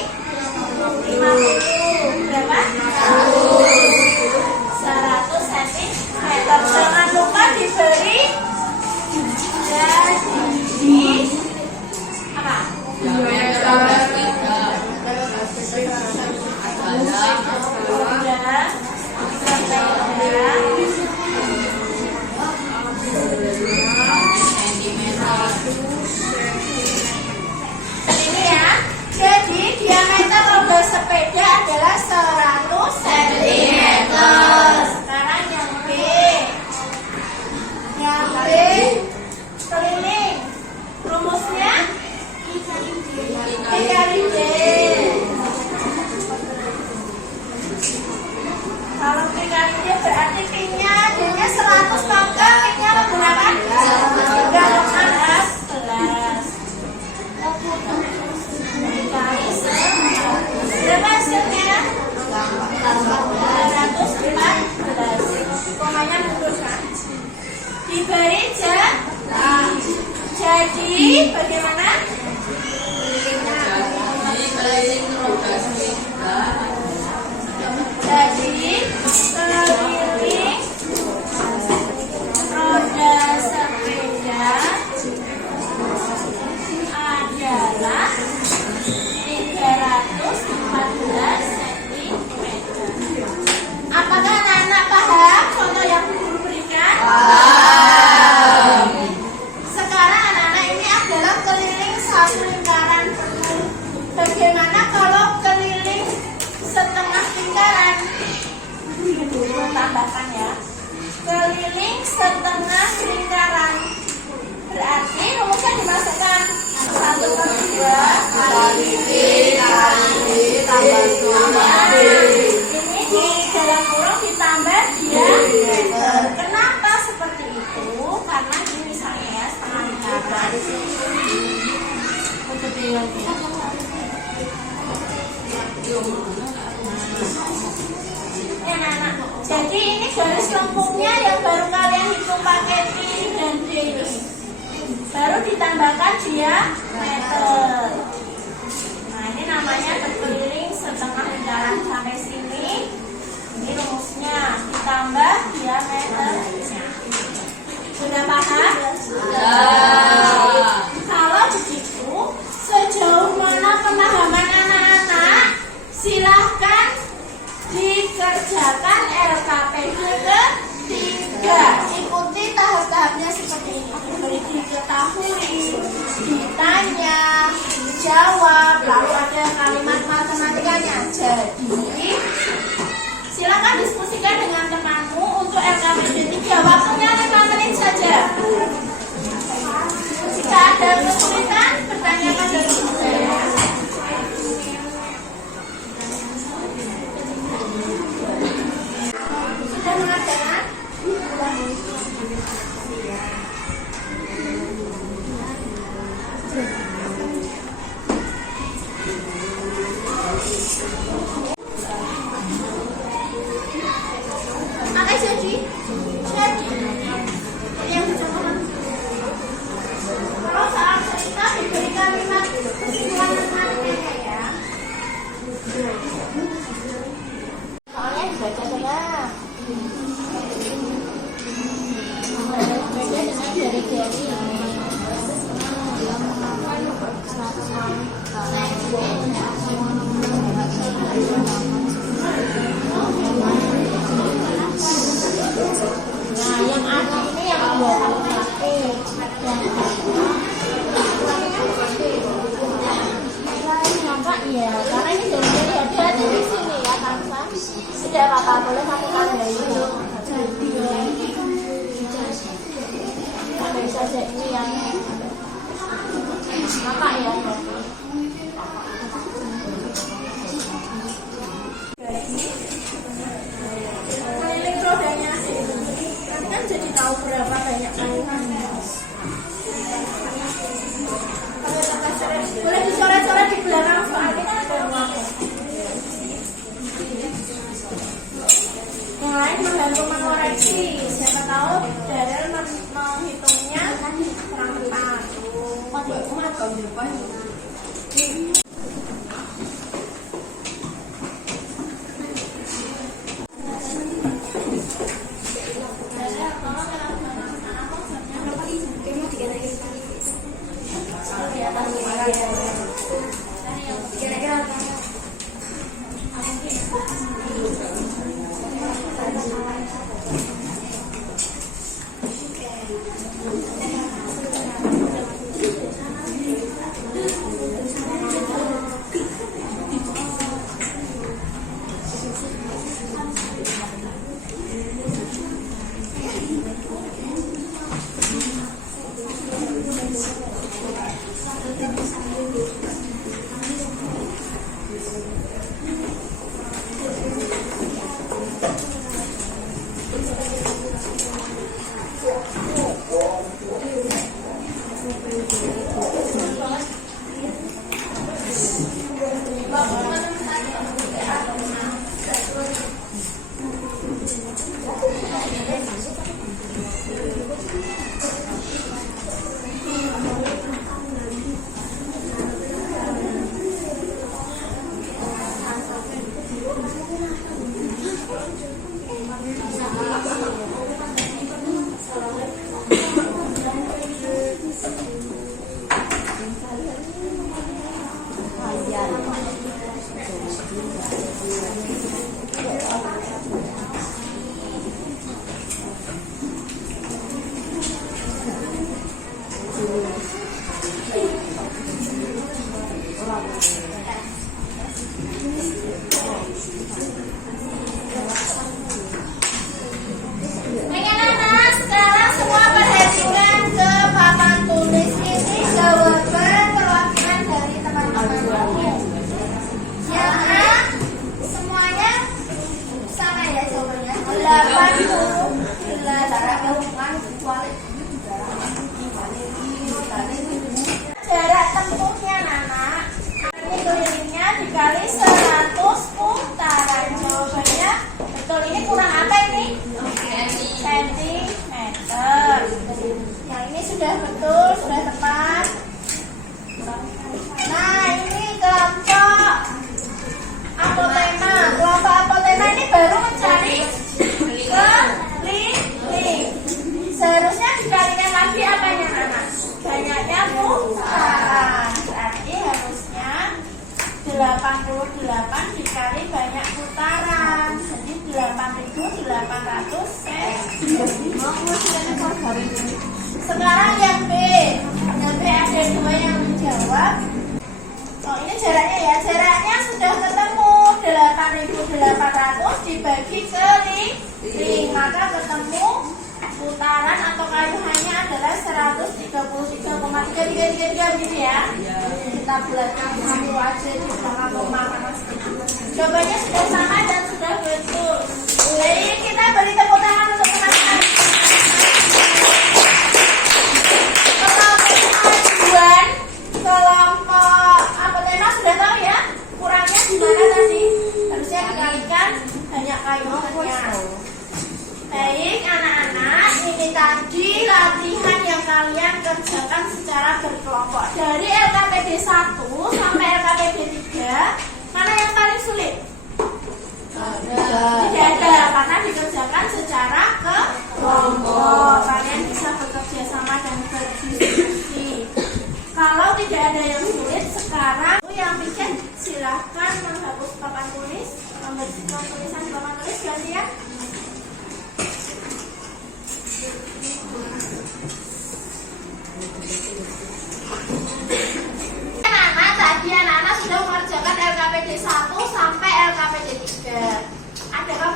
50 berapa? 100 cm. Jangan lupa diberi jadi apa? Ini ya. Jadi diameter roda sepeda adalah 100 cm. Sekarang yang B. Yang B keliling. Rumusnya I kali D. Kalau I kali D berarti P-nya D-nya 100 maka P-nya menggunakan 3,11. Dikali 11. Berapa hasilnya? 214. Komanya mundur kan? Diberi jadi bagaimana? Jadi keliling roda sepeda adalah 314 cm. Apakah anak-anak paham contoh yang guru berikan? Sekarang anak-anak ini adalah keliling satu lingkaran penuh. Bagaimana kalau keliling setengah lingkaran? Tambahkan ya. Keliling setengah lingkaran. Berarti rumusnya dimasukkan 1/2 kali B kali D tambah 2 ini di dalam kurung ditambah diameter. Kenapa seperti itu? Karena ini misalnya ya setengah lingkaran. Ya anak-anak. Jadi ini garis lengkungnya yang baru kalian hitung pakai P dan D ini. Baru ditambahkan diameter. Nah ini namanya berkeliling setengah lingkaran sampai sini. Ini rumusnya ditambah diameternya. Sudah paham? Sudah. Kalau begitu, sejauh mana pemahaman anak-anak? Silahkan dikerjakan LKPD ketiga. Ikuti tahap-tahapnya seperti ini. Diberi diketahui, ditanya, dijawab, lalu ada kalimat matematikanya. Jadi silakan diskusikan dengan temanmu untuk LKPD 3. Waktunya 5 menit saja. Jika ada kesulitan, bertanyakan dari saya. Sudah mengerjakan? tidak apa-apa, boleh kamu tandai. Tandai saja ini yang kakak ya. Keliling rodanya sih. Nanti kan jadi tahu berapa banyak kaliannya. Boleh dicoret-coret di belakang soalnya kan ada ruang. Yang lain membantu mengoreksi. Siapa tahu Daryl menghitungnya kurang tepat. Jarak tempuhnya Nana, ini kelilingnya dikali 100 putaran. Jawabannya betul. Ini kurang apa ini? Sentimeter. Yang ini sudah betul, sudah tepat. Nah, ini kelompok apotema. Kelompok apotema ini baru mencari keliling. Seharusnya dikalikan lagi apanya anak? Banyaknya putaran. Berarti harusnya 88 dikali banyak putaran. Jadi 8.800 Sekarang yang B. Yang B ada 2 yang menjawab. Oh, ini jaraknya ya. Jaraknya sudah ketemu. 8.800 dibagi keliling. Maka ketemu putaran atau kalihannya adalah 133,3333 gitu ya. Kita bulatkan satu aja di belakang rumah. Jawabannya sudah sama dan sudah betul. Jadi kita beri tepuk tangan untuk teman-teman. Kelompok apotema sudah tahu ya kurangnya gimana tadi? Harusnya dikalikan banyak kalimatnya. Baik anak-anak, ini tadi latihan yang kalian kerjakan secara berkelompok. Dari LKPD 1 sampai LKPD 3, mana yang paling sulit? Tidak ada, karena dikerjakan secara kelompok. Kalian bisa bekerja sama dan berdiskusi. Kalau tidak ada yang sulit, sekarang yang bikin silahkan menghapus papan tulis, membersihkan tulisan di papan tulis gantian. Anak-anak sudah mengerjakan LKPD 1 sampai LKPD 3. Adakah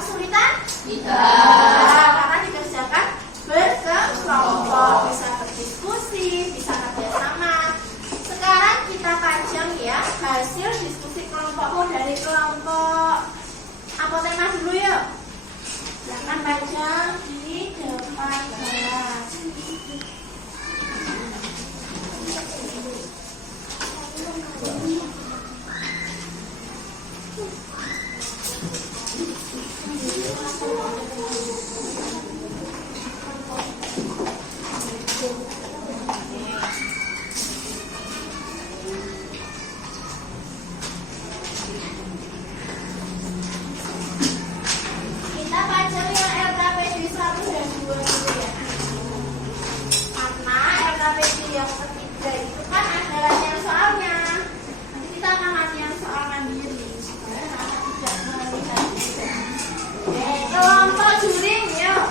Karena dikerjakan berkelompok, bisa berdiskusi, bisa kerjasama. Sekarang kita pajang ya hasil diskusi kelompokmu dari kelompok apotema dulu yuk. Silakan pajang di depan kelas. Kita pajang yang LKPD 1 dan 2 dulu ya. Karena LKPD yang ketiga itu kan ada latihan soalnya. Nanti kita akan latihan soal mandiri supaya anak tidak melihat juga. Kelompok juring yuk.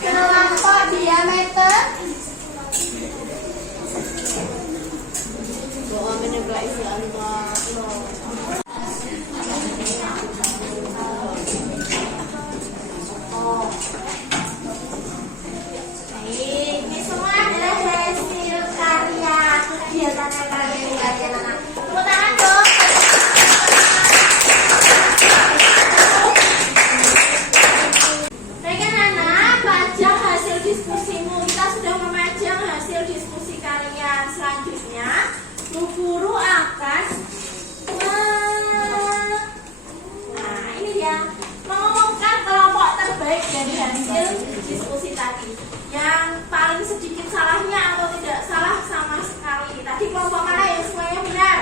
Kelompok diameter ini semua adalah hasil karya kegiatan kalian anak-anak. Tepuk tangan dong. Baikkan anak, pajang hasil diskusimu. Kita sudah memajang hasil diskusi kalian. Selanjutnya, Bu Guru akan ini dia, mengumumkan kelompok terbaik dari hasil diskusi tadi. Yang paling sedikit salahnya atau tidak salah sama sekali. Tadi kelompok mana yang semuanya benar?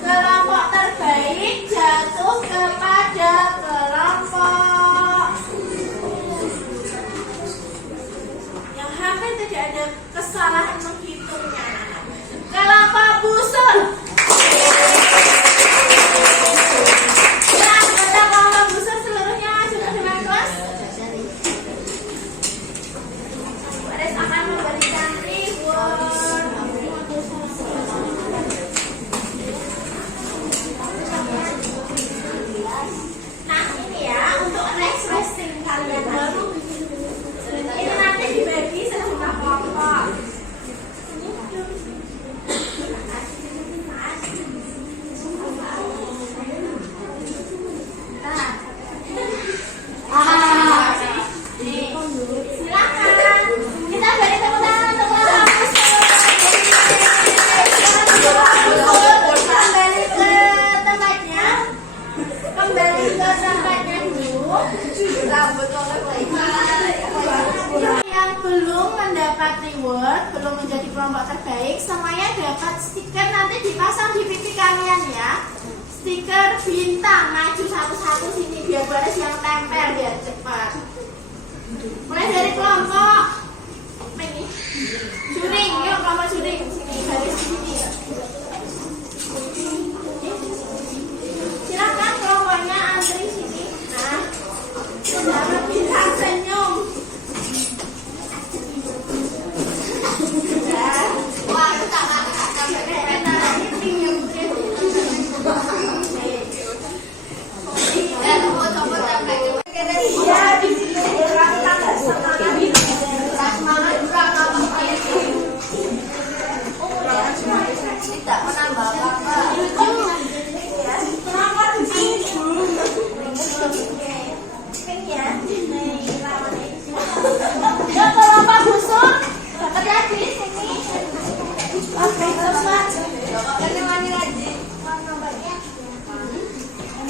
Kelompok terbaik jatuh kepada kelompok yang hampir tidak ada kesalahan menghitungnya. Kelompok busur. Ya, anggota kelompok busur seluruhnya maju ke depan kelas. Baris akan memberikan reward. Nah ini ya untuk next resting kalian baru. Ini nanti dibagi sejumlah kelompok. Silakan kita beri tepuk tangan untuk kelompok busur. Kembali ke tempatnya. Kembali ke tempatnya dulu. Yang belum mendapat reward, belum menjadi kelompok terbaik, semuanya dapat stiker nanti dipasang di pipi kalian ya. Stiker bintang, maju satu-satu sini biar baris yang tempel biar cepat. Mulai dari kelompok ini. Juring, yuk kelompok juring sini baris di sini. Silakan kelompoknya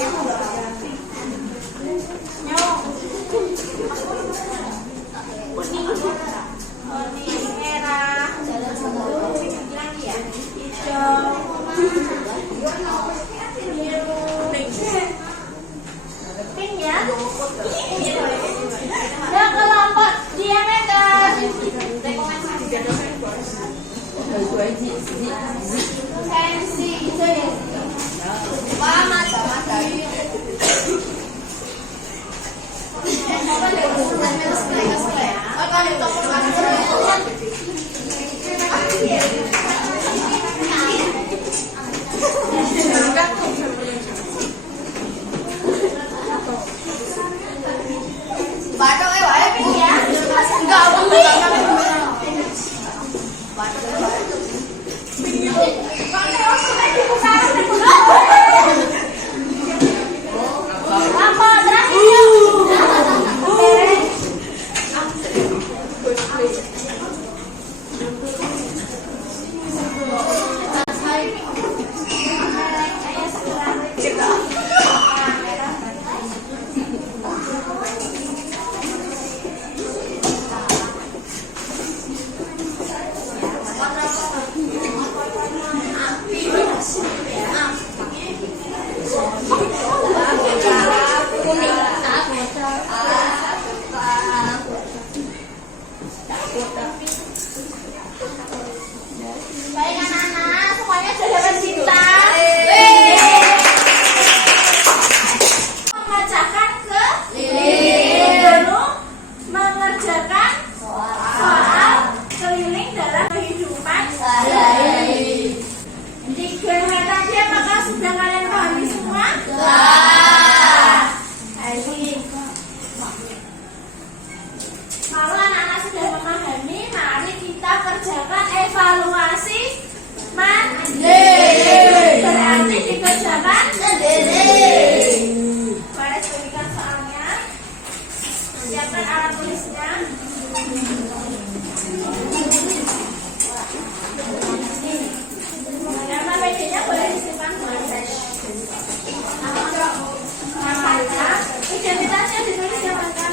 Kuning merah, lagi ya, hijau, pink ya. Ya kelompok diameter. Sensi itu ya. Baik anak-anak, semuanya sudah dapat cinta. Mengajarkan ke lalu mengerjakan soal keliling dalam kehidupan sehari-hari. 3 hal tadi apakah sudah kalian pahami semua? Kalau anak-anak sudah memahami, mari kita kerjakan evaluasi mandiri. Berarti dikerjakan sendiri. Baik, berikan soalnya. Siapkan alat tulisnya. Nama media boleh disimpan boleh. Namanya, identitasnya ditulis ya Maka.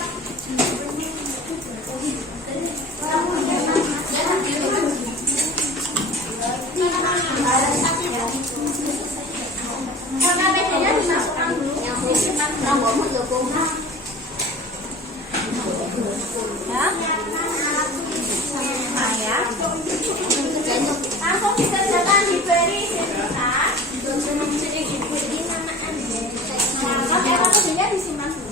Warna bedanya dimasukkan dulu, disimpan dulu. Ya. Langsung dikerjakan diberi sertifikat. Maka evaluasinya disimpan dulu.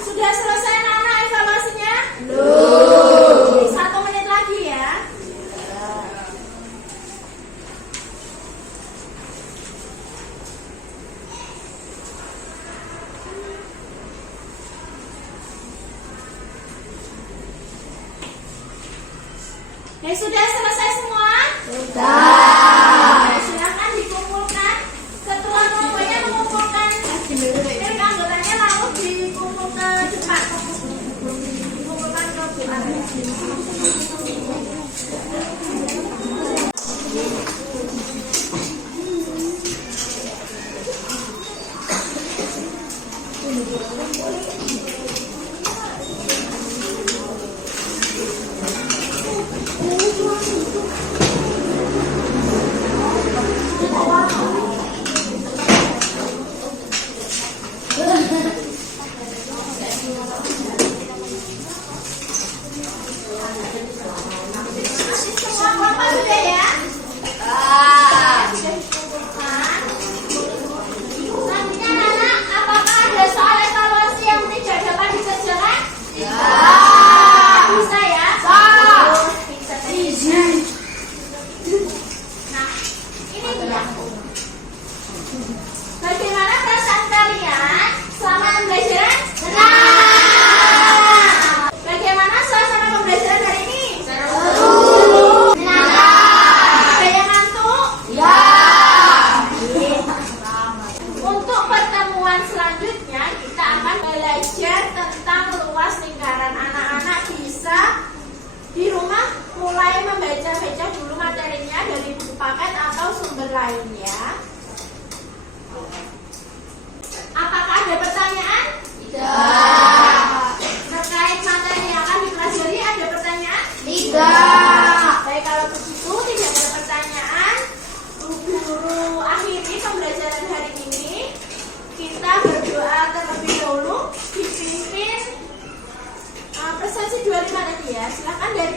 Sudah selesai anak evaluasinya? Belum. 1 menit lagi ya. Sudah selesai semua? Sudah. Silakan dikumpulkan. Ketua kelompoknya mengumpulkan anggotanya lalu dikumpulkan cepat. Dikumpulkan ke bulan. lainnya. Apakah ada pertanyaan? Tidak. Terkait materi yang akan dipelajari ada pertanyaan? Tidak. Baik, kalau begitu tidak ada pertanyaan. Guru akhiri pembelajaran hari ini. Kita berdoa terlebih dahulu dipimpin prestasi 25 tadi ya. Silahkan dari